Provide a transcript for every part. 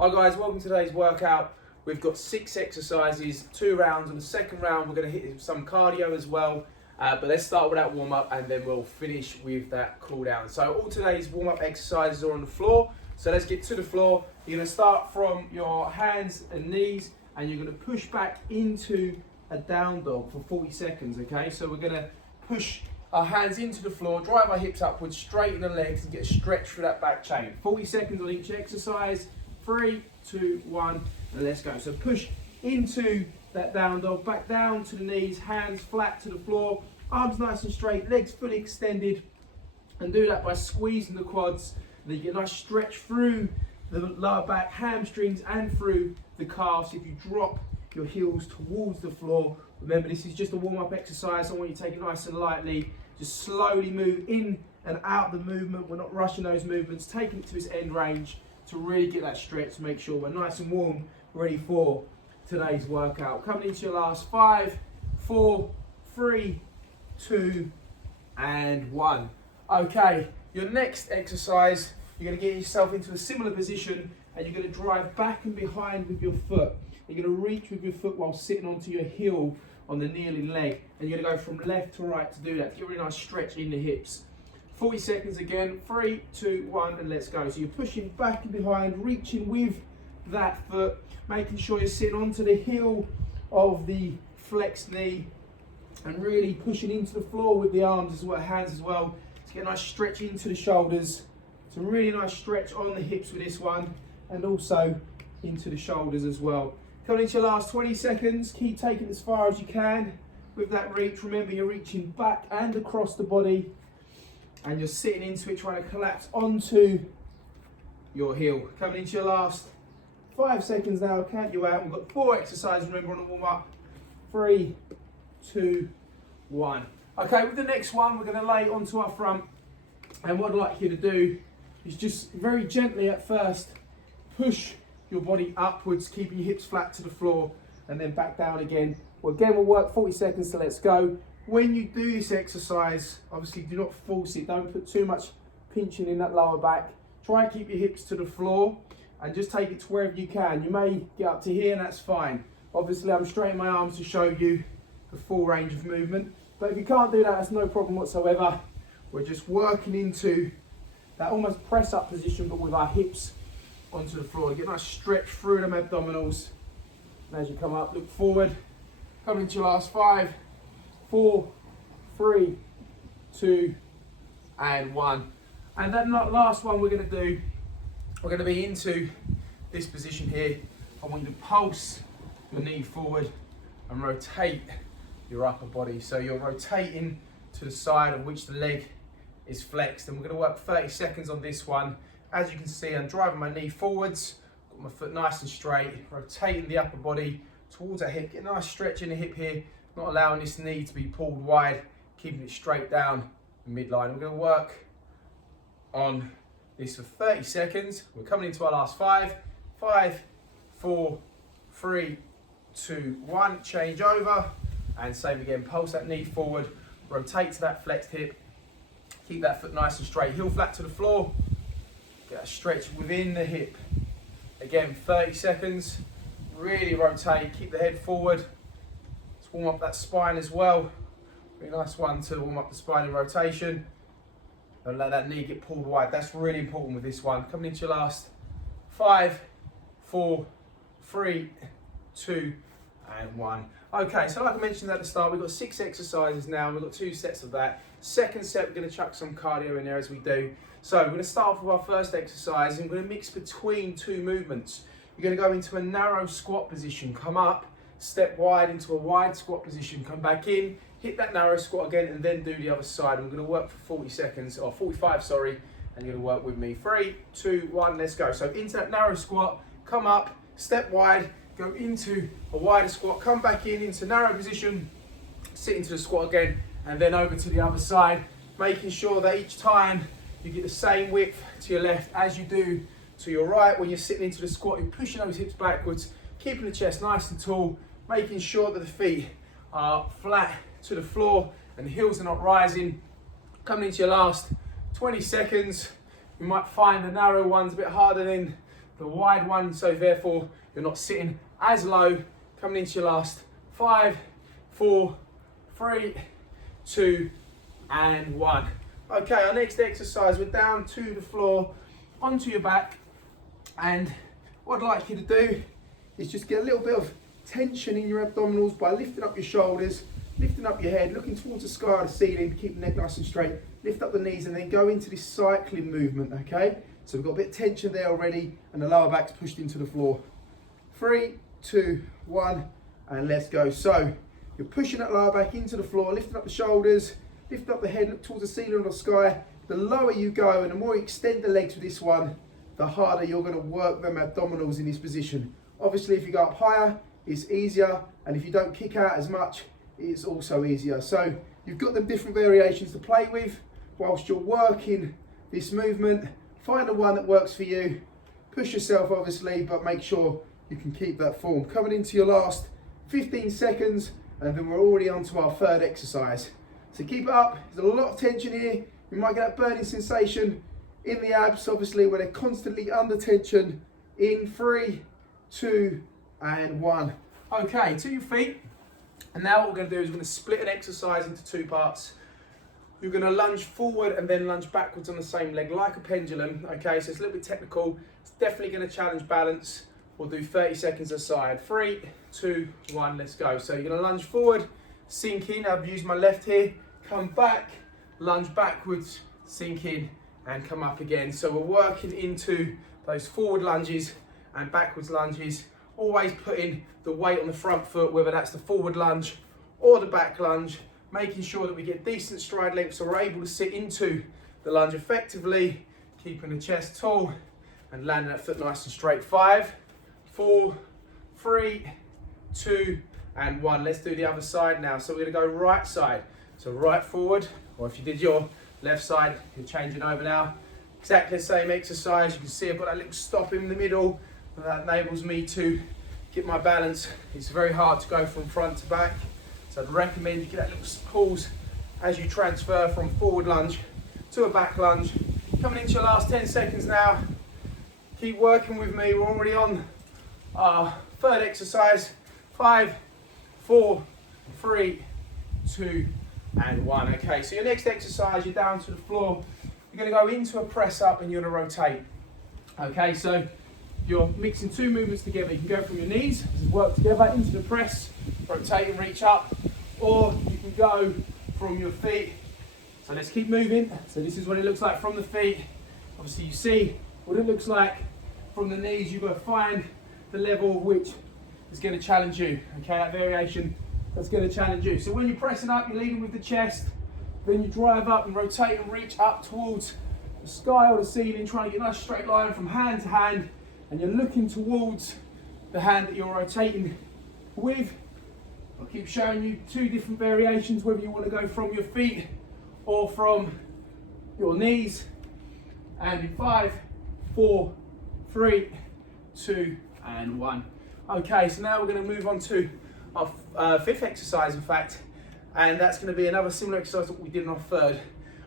Hi guys, welcome to today's workout. We've got 6 exercises, 2 rounds. On the second round we're going to hit some cardio as well, but let's start with that warm up and then we'll finish with that cool down. So all today's warm up exercises are on the floor, so let's get to the floor. You're going to start from your hands and knees and you're going to push back into a down dog for 40 seconds, okay? So we're going to push our hands into the floor, drive our hips upwards, straighten the legs and get a stretch through that back chain. 40 seconds on each exercise. 3, 2, 1, and let's go. So push into that down dog, back down to the knees, hands flat to the floor, arms nice and straight, legs fully extended, and do that by squeezing the quads. And then you get a nice stretch through the lower back, hamstrings, and through the calves. If you drop your heels towards the floor, remember this is just a warm-up exercise. I want you to take it nice and lightly. Just slowly move in and out the movement. We're not rushing those movements, taking it to its end range to really get that stretch, to make sure we're nice and warm, ready for today's workout. Coming into your last 5, 4, 3, 2, and 1. Okay, your next exercise, you're going to get yourself into a similar position and you're going to drive back and behind with your foot. You're going to reach with your foot while sitting onto your heel on the kneeling leg, and you're going to go from left to right to do that. Get a really nice stretch in the hips. 40 seconds again, 3, 2, 1, and let's go. So you're pushing back and behind, reaching with that foot, making sure you're sitting onto the heel of the flexed knee, and really pushing into the floor with the arms as well, hands as well, to get a nice stretch into the shoulders. It's a really nice stretch on the hips with this one, and also into the shoulders as well. Coming into your last 20 seconds, keep taking it as far as you can with that reach. Remember, you're reaching back and across the body, and you're sitting into it, trying to collapse onto your heel. Coming into your last 5 seconds now, count you out. We've got 4 exercises, remember, on the warm up. 3, 2, 1. Okay, with the next one, we're gonna lay onto our front. And what I'd like you to do is just very gently at first, push your body upwards, keeping your hips flat to the floor, and then back down again. Well, again, we'll work 40 seconds, so let's go. When you do this exercise, obviously do not force it. Don't put too much pinching in that lower back. Try and keep your hips to the floor and just take it to wherever you can. You may get up to here and that's fine. Obviously, I'm straightening my arms to show you the full range of movement. But if you can't do that, that's no problem whatsoever. We're just working into that almost press up position, but with our hips onto the floor. Get a nice stretch through them abdominals. And as you come up, look forward. Coming into your last 5, 4, 3, 2, and 1. And that last one we're going to do, we're going to be into this position here. I want you to pulse your knee forward and rotate your upper body. So you're rotating to the side of which the leg is flexed. And we're going to work 30 seconds on this one. As you can see, I'm driving my knee forwards, got my foot nice and straight, rotating the upper body towards that hip. Get a nice stretch in the hip here. Not allowing this knee to be pulled wide, keeping it straight down the midline. We're going to work on this for 30 seconds. We're coming into our last 5, 5, 4, 3, 2, 1. Change over and same again. Pulse that knee forward, rotate to that flexed hip. Keep that foot nice and straight, heel flat to the floor. Get a stretch within the hip. Again, 30 seconds. Really rotate, keep the head forward. Warm up that spine as well. Really nice one to warm up the spine in rotation. Don't let that knee get pulled wide. That's really important with this one. Coming into your last 5, 4, 3, 2, and 1. Okay, so like I mentioned at the start, we've got 6 exercises now, and we've got 2 sets of that. Second set, we're going to chuck some cardio in there as we do. So we're going to start off with our first exercise, and we're going to mix between 2 movements. You're going to go into a narrow squat position, come up, step wide into a wide squat position, come back in, hit that narrow squat again, and then do the other side. And we're going to work for 40 seconds, or 45, sorry, and you're going to work with me. 3, 2, 1, let's go. So into that narrow squat, come up, step wide, go into a wider squat, come back in into narrow position, sit into the squat again, and then over to the other side, making sure that each time you get the same width to your left as you do to your right. When you're sitting into the squat, you're pushing those hips backwards, keeping the chest nice and tall, making sure that the feet are flat to the floor and the heels are not rising. Coming into your last 20 seconds, you might find the narrow ones a bit harder than the wide one, so therefore you're not sitting as low. Coming into your last 5, 4, 3, 2, and 1. Okay, our next exercise, we're down to the floor, onto your back, and what I'd like you to do is just get a little bit of tension in your abdominals by lifting up your shoulders, lifting up your head, looking towards the sky or the ceiling, keep the neck nice and straight, lift up the knees, and then go into this cycling movement, okay? So we've got a bit of tension there already, and the lower back's pushed into the floor. 3, 2, 1, and let's go. So you're pushing that lower back into the floor, lifting up the shoulders, lift up the head, look towards the ceiling or the sky. The lower you go and the more you extend the legs with this one, the harder you're going to work them abdominals in this position. Obviously, if you go up higher, it's easier, and if you don't kick out as much, it's also easier. So you've got them different variations to play with whilst you're working this movement. Find the one that works for you. Push yourself, obviously, but make sure you can keep that form. Coming into your last 15 seconds, and then we're already on to our third exercise. So keep it up. There's a lot of tension here. You might get that burning sensation in the abs, obviously, where they're constantly under tension. In 3, 2, and 1. Okay, to your feet. And now what we're going to do is we're going to split an exercise into 2 parts. You're going to lunge forward and then lunge backwards on the same leg like a pendulum. Okay, so it's a little bit technical. It's definitely going to challenge balance. We'll do 30 seconds aside. 3, 2, 1, let's go. So you're going to lunge forward, sink in. I've used my left here. Come back, lunge backwards, sink in, and come up again. So we're working into those forward lunges and backwards lunges. Always putting the weight on the front foot, whether that's the forward lunge or the back lunge. Making sure that we get decent stride length so we're able to sit into the lunge effectively. Keeping the chest tall and landing that foot nice and straight. 5, 4, 3, 2, and 1. Let's do the other side now. So we're going to go right side. So right forward, or if you did your left side, you're changing over now. Exactly the same exercise. You can see I've got that little stop in the middle, and that enables me to get my balance. It's very hard to go from front to back, so I'd recommend you get that little pause as you transfer from forward lunge to a back lunge. Coming into your last 10 seconds now. Keep working with me. We're already on our third exercise. 5, 4, 3, 2, and 1. Okay, so your next exercise, you're down to the floor. You're going to go into a press up and you're going to rotate. Okay, so you're mixing 2 movements together. You can go from your knees, work together into the press, rotate and reach up, or you can go from your feet. So let's keep moving. So this is what it looks like from the feet. Obviously you see what it looks like from the knees. You've got to find the level of which is going to challenge you. Okay, that variation that's going to challenge you. So when you're pressing up, you're leading with the chest, then you drive up and rotate and reach up towards the sky or the ceiling, trying to get a nice straight line from hand to hand, and you're looking towards the hand that you're rotating with. I'll keep showing you 2 different variations, whether you want to go from your feet or from your knees. And in 5, 4, 3, 2, and 1. Okay, so now we're going to move on to our 5th exercise, in fact, and that's going to be another similar exercise that we did in our 3rd.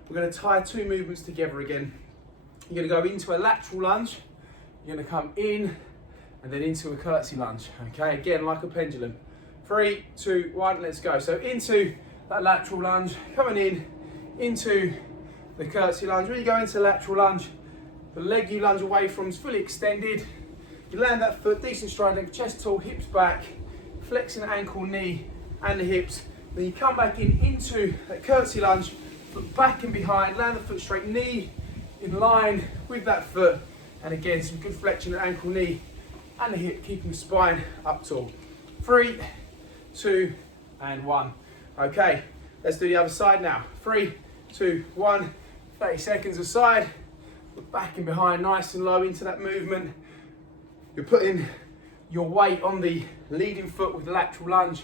We're going to tie 2 movements together again. You're going to go into a lateral lunge, you're going to come in, and then into a curtsy lunge. Okay, again, like a pendulum. 3, 2, 1, let's go. So into that lateral lunge, coming in, into the curtsy lunge. When you go into lateral lunge, the leg you lunge away from is fully extended. You land that foot, decent stride length, chest tall, hips back, flexing the ankle, knee, and the hips. Then you come back into that curtsy lunge, foot back and behind, land the foot straight, knee in line with that foot. And again, some good flexion of the ankle, knee, and the hip, keeping the spine up tall. 3, 2, and 1. Okay, let's do the other side now. 3, 2, 1, 30 seconds aside. Foot back and behind, nice and low into that movement. You're putting your weight on the leading foot with the lateral lunge,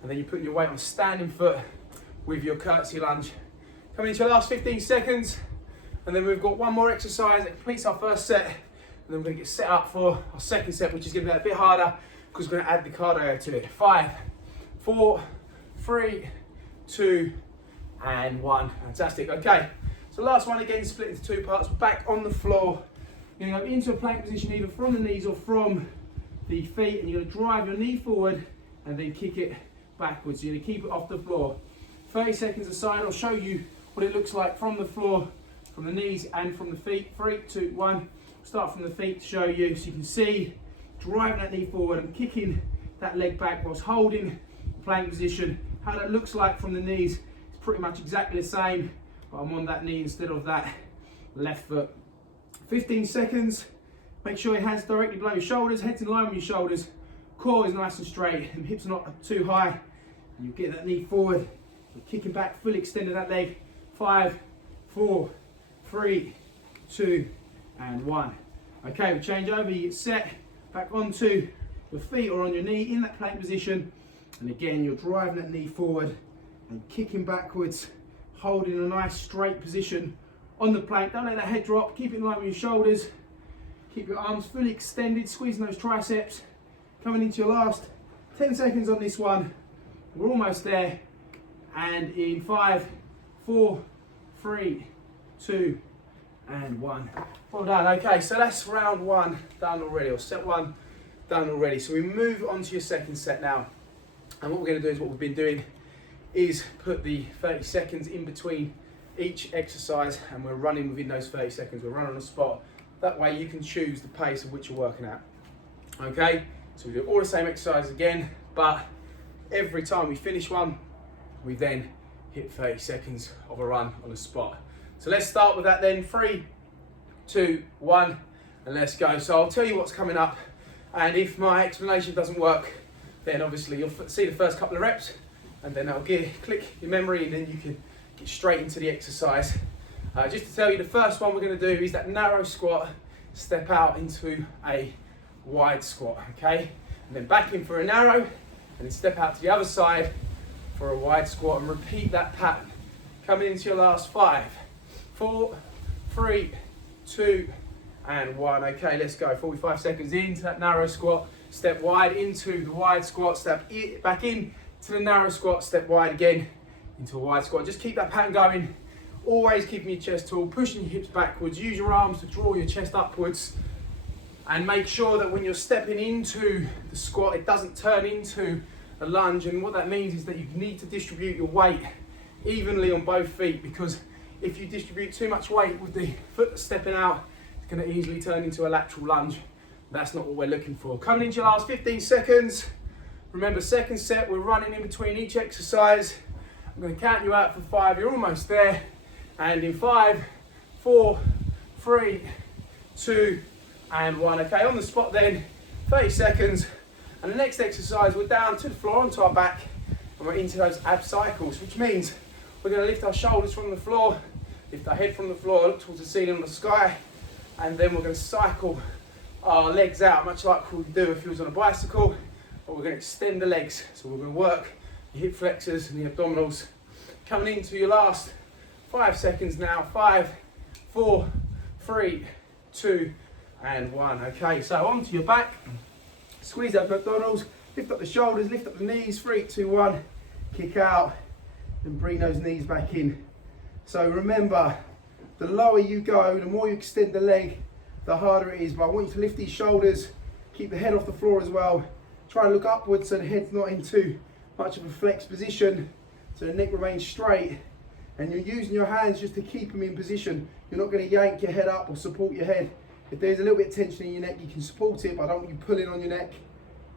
and then you're putting your weight on standing foot with your curtsy lunge. Coming into your last 15 seconds, and then we've got one more exercise that completes our first set, and then we're going to get set up for our second set, which is going to be a bit harder because we're going to add the cardio to it. 5, 4, 3, 2, and 1. Fantastic. Okay, so last one again, split into 2 parts. Back on the floor, You're going to go into a plank position either from the knees or from the feet, and you're going to drive your knee forward and then kick it backwards. You're going to keep it off the floor. 30 seconds aside, I'll show you what it looks like from the floor, from the knees and from the feet. 3, 2, 1. Start from the feet to show you, so you can see driving that knee forward and kicking that leg back whilst holding the plank position. How that looks like from the knees is pretty much exactly the same, but I'm on that knee instead of that left foot. 15 seconds. Make sure your hands directly below your shoulders, head's in line with your shoulders, core is nice and straight, and hips are not too high. And you get that knee forward, you're kicking back, fully extending that leg. 5, 4, 3, 2, and 1. Okay, we change over, you get set back onto your feet or on your knee in that plank position, and again you're driving that knee forward and kicking backwards, holding a nice straight position on the plank. Don't let that head drop, keep it in line with your shoulders, keep your arms fully extended, squeezing those triceps. Coming into your last 10 seconds on this one, we're almost there, and in 5, 4, 3, 2, and 1. Well done. Okay, so that's round 1 done already, or set 1 done already. So we move on to your second set now, and what we're going to do is what we've been doing is put the 30 seconds in between each exercise, and we're running within those 30 seconds. We're running on the spot. That way you can choose the pace of which you're working at. Okay, so we do all the same exercise again, but every time we finish one, we then hit 30 seconds of a run on the spot. So let's start with that then. 3, 2, 1, and let's go. So I'll tell you what's coming up, and if my explanation doesn't work, then obviously you'll see the first couple of reps, and then I'll click your memory, and then you can get straight into the exercise. Just to tell you, the first one we're going to do is that narrow squat, step out into a wide squat, okay? And then back in for a narrow, and then step out to the other side for a wide squat, and repeat that pattern. Coming into your last 5, 4, 3, 2, and 1. Okay, let's go. 45 seconds into that narrow squat, step wide into the wide squat, step back in to the narrow squat, step wide again into a wide squat. Just keep that pattern going. Always keeping your chest tall, pushing your hips backwards. Use your arms to draw your chest upwards, and make sure that when you're stepping into the squat, it doesn't turn into a lunge. And what that means is that you need to distribute your weight evenly on both feet, because if you distribute too much weight with the foot stepping out, it's going to easily turn into a lateral lunge. That's not what we're looking for. Coming into your last 15 seconds. Remember, second set, we're running in between each exercise. I'm going to count you out for 5. You're almost there. And in 5, 4, 3, 2, and 1. Okay, on the spot then, 30 seconds. And the next exercise, we're down to the floor onto our back, and we're into those ab cycles, which means we're going to lift our shoulders from the floor, lift our head from the floor, look towards the ceiling and the sky, and then we're going to cycle our legs out, much like we would do if you was on a bicycle, but we're going to extend the legs. So we're going to work your hip flexors and the abdominals. Coming into your last 5 seconds now. 5, 4, 3, 2, and 1. Okay, so onto your back. Squeeze up the abdominals, lift up the shoulders, lift up the knees. 3, 2, 1. Kick out and bring those knees back in. So remember, the lower you go, the more you extend the leg, the harder it is. But I want you to lift these shoulders, keep the head off the floor as well. Try and look upwards so the head's not in too much of a flexed position, so the neck remains straight. And you're using your hands just to keep them in position. You're not going to yank your head up or support your head. If there's a little bit of tension in your neck, you can support it, but I don't want you pulling on your neck.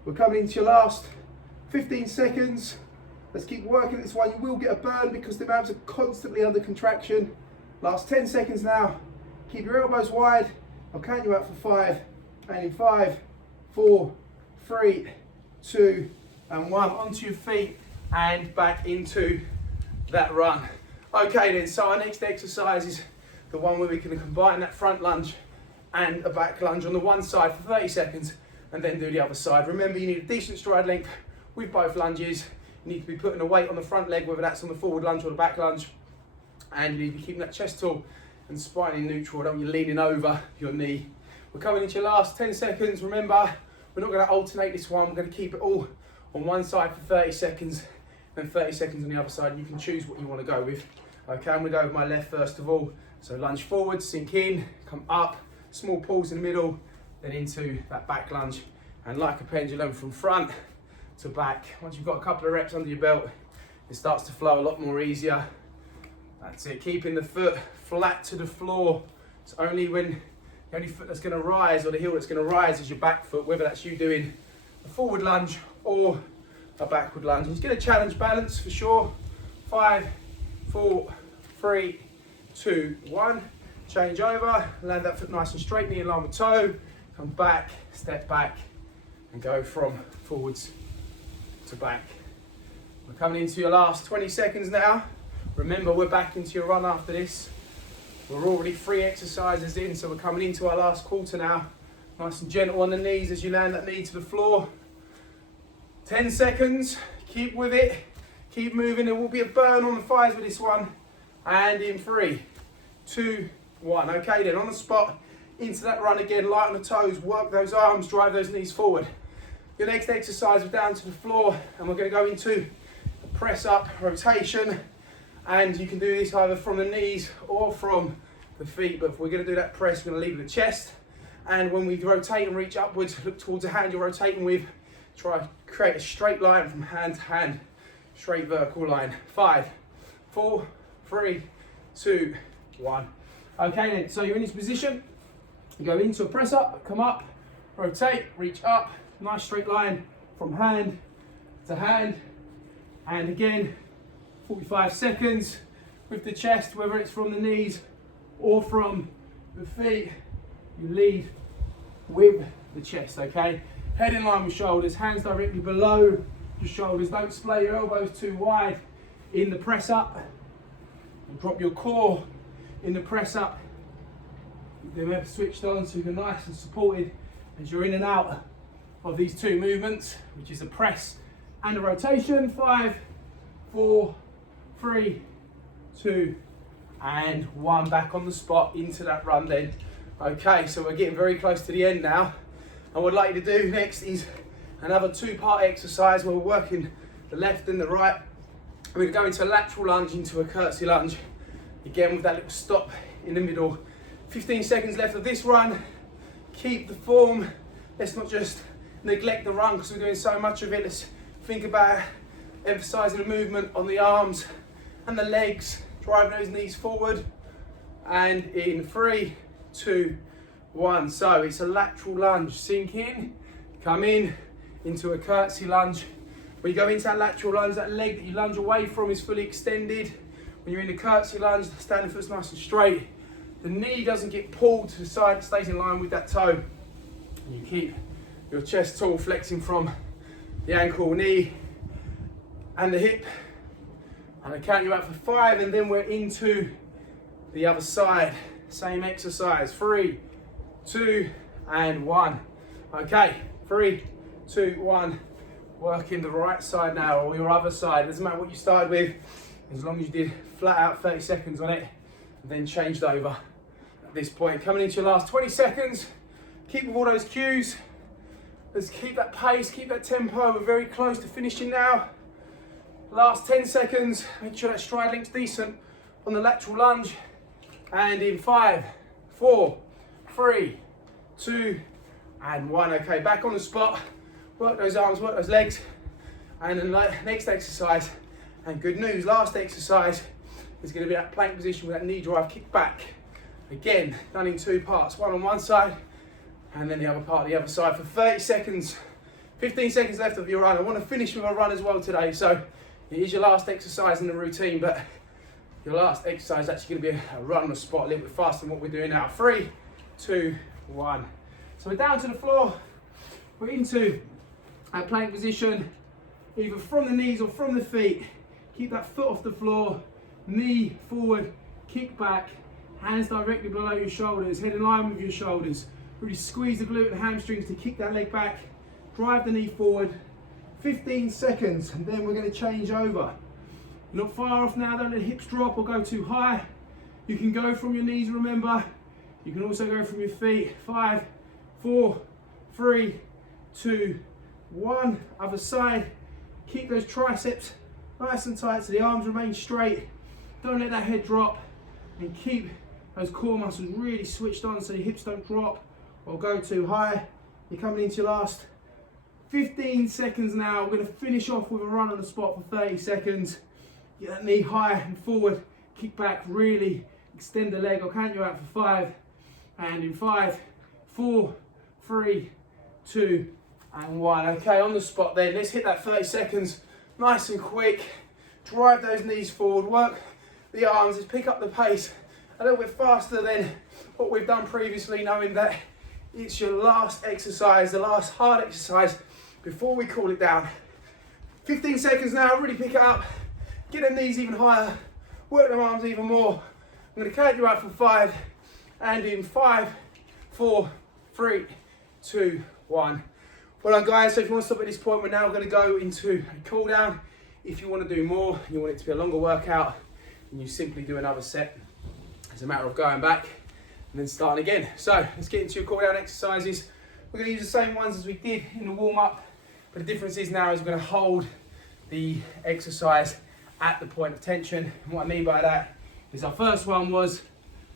We're coming into your last 15 seconds. Let's keep working this one. You will get a burn because the abs are constantly under contraction. Last 10 seconds now. Keep your elbows wide. I'll count you out for 5. And in 5, 4, 3, 2, and 1. Onto your feet and back into that run. Okay then, so our next exercise is the one where we can combine that front lunge and a back lunge on the one side for 30 seconds and then do the other side. Remember, you need a decent stride length with both lunges. You need to be putting a weight on the front leg, whether that's on the forward lunge or the back lunge. And you need to be keeping that chest tall and spine in neutral. I don't want you leaning over your knee. We're coming into your last 10 seconds. Remember, we're not going to alternate this one. We're going to keep it all on one side for 30 seconds and 30 seconds on the other side. You can choose what you want to go with. Okay, I'm going to go with my left first of all. So lunge forward, sink in, come up, small pause in the middle, then into that back lunge. And like a pendulum from front to back. Once you've got a couple of reps under your belt, it starts to flow a lot more easier. That's it, keeping the foot flat to the floor. It's only when the only foot that's going to rise, or the heel that's going to rise, is your back foot, whether that's you doing a forward lunge or a backward lunge. It's going to challenge balance for sure. 5, 4, 3, 2, 1. Change over, land that foot nice and straight, knee in line with toe. Come back, step back, and go from forwards to back. We're coming into your last 20 seconds now. Remember, we're back into your run after this. We're already 3 exercises in, so we're coming into our last quarter now. Nice and gentle on the knees as you land that knee to the floor. 10 seconds, keep with it, keep moving. There will be a burn on the thighs with this one. And in 3, 2, 1. Okay then, on the spot, into that run again, light on the toes, work those arms, drive those knees forward. Your next exercise, we're down to the floor, and we're going to go into a press up rotation. And you can do this either from the knees or from the feet, but if we're going to do that press, we're going to lead with the chest. And when we rotate and reach upwards, look towards the hand you're rotating with. Try to create a straight line from hand to hand, straight vertical line. 5, 4, 3, 2, 1. Okay then, so you're in this position. You go into a press up, come up, rotate, reach up, nice straight line from hand to hand. And again, 45 seconds with the chest, whether it's from the knees or from the feet, you lead with the chest, okay? Head in line with shoulders, hands directly below your shoulders. Don't splay your elbows too wide in the press up. And drop your core in the press up. Keep them ever switched on so you're nice and supported as you're in and out of these 2 movements, which is a press and a rotation. 5, 4, 3, 2, and 1. Back on the spot into that run then. Okay, so we're getting very close to the end now. And what I'd like you to do next is another 2-part exercise where we're working the left and the right. We're going to go into a lateral lunge, into a curtsy lunge. Again with that little stop in the middle. 15 seconds left of this run. Keep the form. Let's not just neglect the run because we're doing so much of it. Let's think about emphasizing the movement on the arms and the legs, driving those knees forward. And in 3, 2, 1. So it's a lateral lunge. Sink in, come in, into a curtsy lunge. When you go into that lateral lunge, that leg that you lunge away from is fully extended. When you're in the curtsy lunge, the standing foot's nice and straight. The knee doesn't get pulled to the side, it stays in line with that toe. And you keep your chest tall, flexing from the ankle, knee, and the hip. And I count you out for 5, and then we're into the other side. Same exercise. 3, 2, and 1. Okay, 3, 2, 1. Working the right side now, or your other side. Doesn't matter what you started with, as long as you did flat out 30 seconds on it, and then changed over at this point. Coming into your last 20 seconds. Keep with all those cues. Let's keep that pace, keep that tempo. We're very close to finishing now. Last 10 seconds. Make sure that stride length's decent on the lateral lunge. And in 5, 4, 3, 2, and 1. Okay, back on the spot. Work those arms, work those legs. And then next exercise, and good news, last exercise is going to be that plank position with that knee drive kick back. Again, done in 2 parts, one on one side, and then the other part the other side for 30 seconds. 15 seconds left of your run. I want to finish with a run as well today, so it is your last exercise in the routine, but your last exercise is actually going to be a run on the spot, a little bit faster than what we're doing now. 3, 2, 1. So we're down to the floor. We're into our plank position, either from the knees or from the feet. Keep that foot off the floor, knee forward, kick back, hands directly below your shoulders, head in line with your shoulders. Really squeeze the glute and hamstrings to kick that leg back. Drive the knee forward. 15 seconds, and then we're going to change over. You're not far off now, don't let the hips drop or go too high. You can go from your knees, remember. You can also go from your feet. 5, 4, 3, 2, 1. Other side. Keep those triceps nice and tight so the arms remain straight. Don't let that head drop, and keep those core muscles really switched on so your hips don't drop or go too high. You're coming into your last 15 seconds now. We're going to finish off with a run on the spot for 30 seconds. Get that knee high and forward, kick back, really extend the leg. I'll count you out for 5. And in 5, 4, 3, 2, and 1. Okay, on the spot then, let's hit that 30 seconds nice and quick. Drive those knees forward, work the arms, just pick up the pace a little bit faster than what we've done previously, knowing that it's your last exercise, the last hard exercise before we cool it down. 15 seconds now, really pick it up, get them knees even higher, work them arms even more. I'm going to count you out for 5, and in 5, 4, 3, 2, 1. Well done guys, so if you want to stop at this point, we're now going to go into a cool down. If you want to do more, you want it to be a longer workout, and you simply do another set. It's a matter of going back and then starting again. So let's get into your cool down exercises. We're going to use the same ones as we did in the warm up, but the difference is now is we're going to hold the exercise at the point of tension. And what I mean by that is our first one was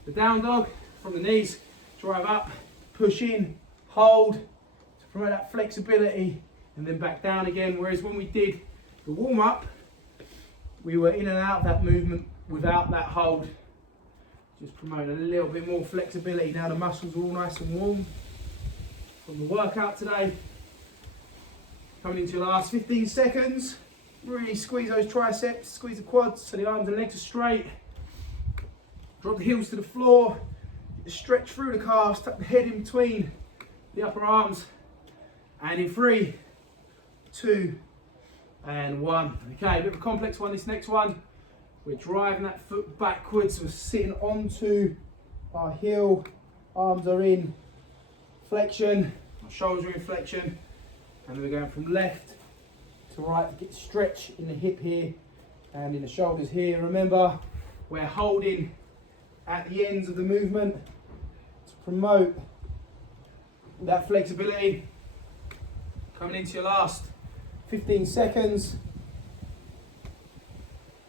the down dog from the knees, drive up, push in, hold to promote that flexibility, and then back down again. Whereas when we did the warm up, we were in and out of that movement without that hold. Just promote a little bit more flexibility. Now the muscles are all nice and warm from the workout today. Coming into your last 15 seconds. Really squeeze those triceps, squeeze the quads so the arms and legs are straight. Drop the heels to the floor. Stretch through the calves, tuck the head in between the upper arms. And in 3, 2, and 1. Okay, a bit of a complex one, this next one. We're driving that foot backwards, we're sitting onto our heel, arms are in flexion, our shoulders are in flexion, and we're going from left to right to get stretch in the hip here and in the shoulders here. Remember, we're holding at the ends of the movement to promote that flexibility. Coming into your last 15 seconds.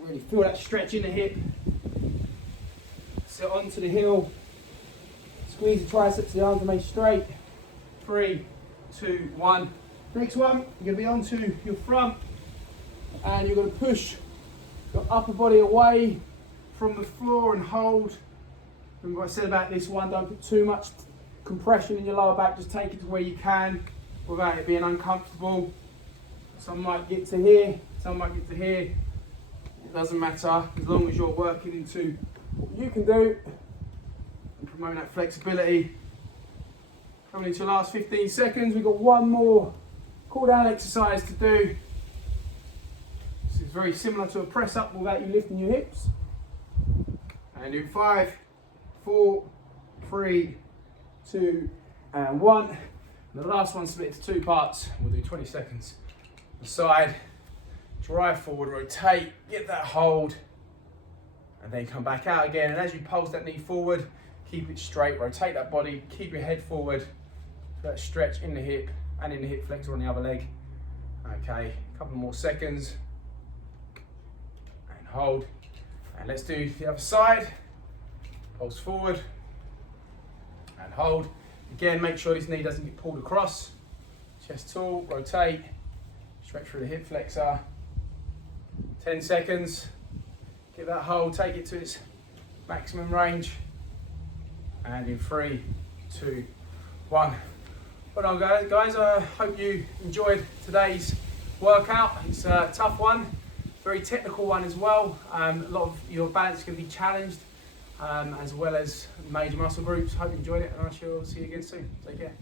Really feel that stretch in the hip. Sit onto the heel. Squeeze the triceps, the arms remain straight. 3, 2, 1. Next one, you're going to be onto your front and you're going to push your upper body away from the floor and hold. Remember what I said about this one, don't put too much compression in your lower back, just take it to where you can without it being uncomfortable. Some might get to here, some might get to here. It doesn't matter, as long as you're working into what you can do and promoting that flexibility. Coming into the last 15 seconds, we've got one more cool down exercise to do. This is very similar to a press up without you lifting your hips. And in 5, 4, 3, 2, and 1. And the last one split into 2 parts. We'll do 20 seconds. The side, drive forward, rotate, get that hold, and then come back out again. And as you pulse that knee forward, keep it straight, rotate that body, keep your head forward, that stretch in the hip and in the hip flexor on the other leg. Okay, a couple more seconds, and hold. And let's do the other side. Pulse forward, and hold. Again, make sure this knee doesn't get pulled across. Chest tall, rotate, stretch through the hip flexor. 10 seconds, get that hold, take it to its maximum range. And in 3, 2, 1. Well done guys, I hope you enjoyed today's workout. It's a tough one, very technical one as well. A lot of your balance is going to be challenged, as well as major muscle groups. Hope you enjoyed it, and I shall see you again soon. Take care.